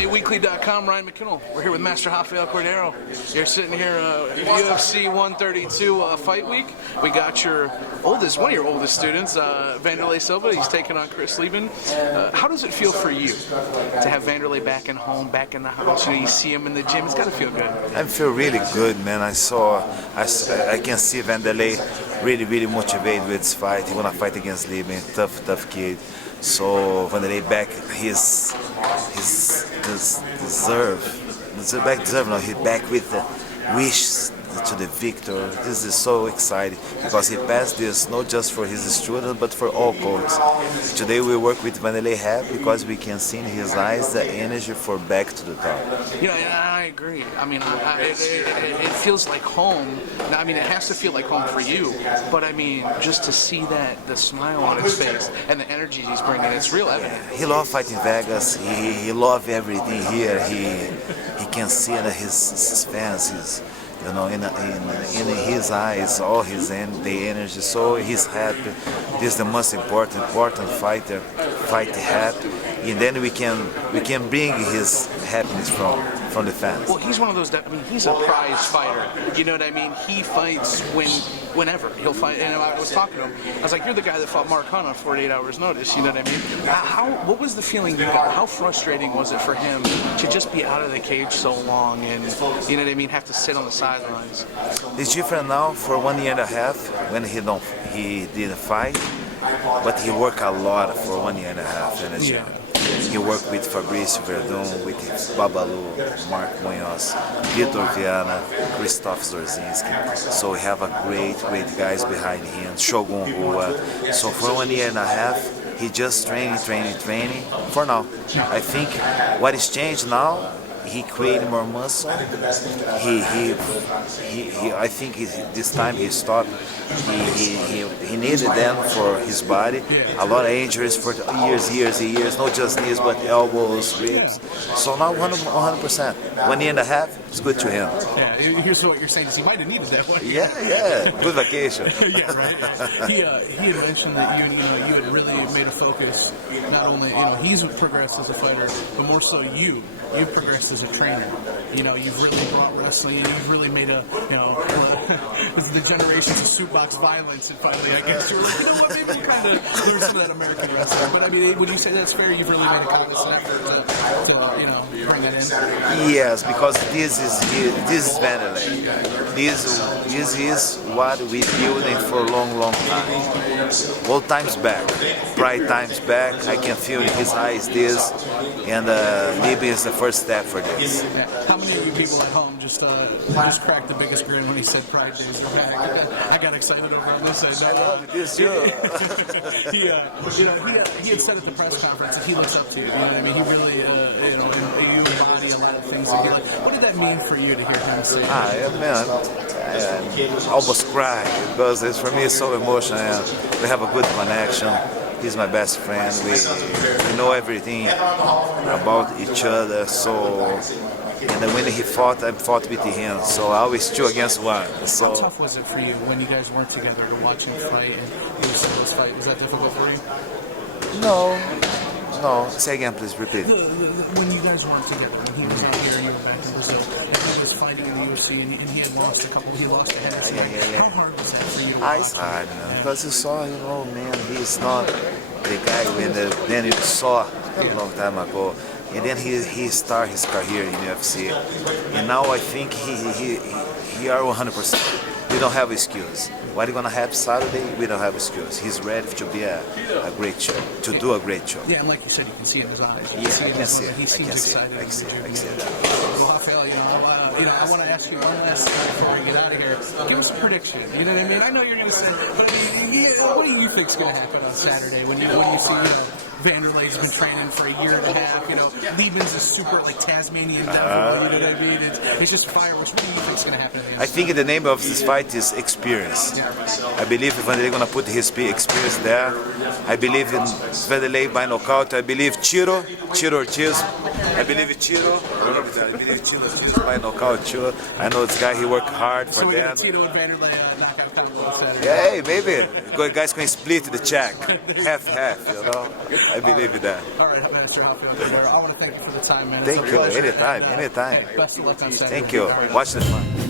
MMAWeekly.com, Ryan McKinnell. We're here with Master Rafael Cordeiro. You're sitting here UFC 132 fight week. We got one of your oldest students, Wanderlei Silva. He's taking on Chris Lieben. How does it feel for you to have Wanderlei back in home, back in the house? You see him in the gym. It's got to feel good. I feel really good, man. I can see Wanderlei really motivated with his fight. He wanna fight against Lieben, tough kid. So Wanderlei back, he's back with the wish to the victor. This is so exciting because he passed this not just for his students but for all coaches. Today we work with Wanderlei happy because we can see in his eyes the energy for back to the top. Yeah, I agree. I mean, it feels like home. I mean, it has to feel like home for you. But I mean, just to see the smile on his face and the energy he's bringing, it's real evident. He loves fighting Vegas. He loves everything here. He can see in his fans. You know, in his eyes, all the energy. So he's happy. This is the most important fighter. Fight happy, and then we can bring his happiness from the fans. Well, he's one of those. He's a prize fighter. You know what I mean? He fights whenever he'll fight. And I was talking to him. I was like, "You're the guy that fought Mark Hunt on 48 hours' notice." You know what I mean? What was the feeling you got? How frustrating was it for him to just be out of the cage so long and you know what I mean? Have to sit on the sidelines. It's different now. For 1 year and a half, when he didn't fight, but he worked a lot for 1 year and a half in the gym. He worked with Fabricio Verdun, with Babalu, Mark Munoz, Vitor Viana, Christoph Zorzinski. So we have a great guys behind him, Shogun Rua. So for 1 year and a half, he just training for now. I think what is changed now, he created more muscle. I think this time he stopped. He needed them for his body. A lot of injuries for years. Not just knees, but elbows, ribs. So now 100%. 1 year and a half, it's good to him. Yeah, here's what you're saying, because he might have needed that one. Yeah. Good vacation. Yeah, right. He had mentioned that you had really made a focus. Not only he's progressed as a fighter, but more so you've progressed as a trainer. You've really brought wrestling, and you've really made this is the generations of suitbox violence, and finally, I guess you're like, maybe you kind of learn some of that American wrestling. But I mean, would you say that's fair? You've really made a conscious effort to bring that in. Yes, because this is Wanderlei. This is what we building for a long time. Old times back, bright times back. I can feel in his eyes this, and Lieben is the first step for this. How many of you people at home just cracked the biggest grin when he said Pride Days? I got excited over on this side. I love this too. He had said at the press conference that he looks up to you. You know what I mean? He really, you embody a lot of things that he likes. What did that mean for you to hear him say? I almost cried because for me it's so emotional. We have a good connection. He's my best friend. We know everything about each other. So, and when he fought, I fought with him. So I always two against one. So how tough was it for you when you guys weren't together to watch him fight and you saw this fight? Was that difficult for you? No. Say again, please. Repeat. When you guys weren't together, when he was out here and you were back in Brazil, and he was fighting in the UFC, and he had lost a couple. He lost a head. Yeah. How hard was that for you? It's hard, man, because you saw, man, he's not the guy then you saw a long time ago, and then he started his career in UFC, and now I think he are 100%. We don't have skills. What are gonna have Saturday? We don't have skills. He's ready to be a great show, to do a great show. Yeah, and like you said, you can see it in his eyes. I can see it. He seems excited. I can see it. Well, Rafael, I want to ask you one last thing before we get out of here. Give us a prediction. You know what I mean? I know you're gonna say, but I mean, what do you think's gonna happen on Saturday when you see? Wanderlei's been training for a year and a half. Lieben's a super Tasmanian devil. You know what I mean? It's just fireworks. What do you think's going to happen? I think the name of this fight is experience. I believe Wanderlei going to put his experience there. I believe in Wanderlei by knockout. I believe Chiro Ortiz. I believe Chiro. I believe Chiro by knockout. I know this guy. He worked hard for them. Tito and Wanderlei knockout. combo on Saturday. Yeah, hey, maybe you guys can split the check, half, you know. I believe in that. All right, Mr. Rafael Cordeiro, I want to thank you for the time, man. It's Thank a you. pleasure. Anytime, And, anytime. Best of luck on Saturday. Thank you. All right. Watch the fun.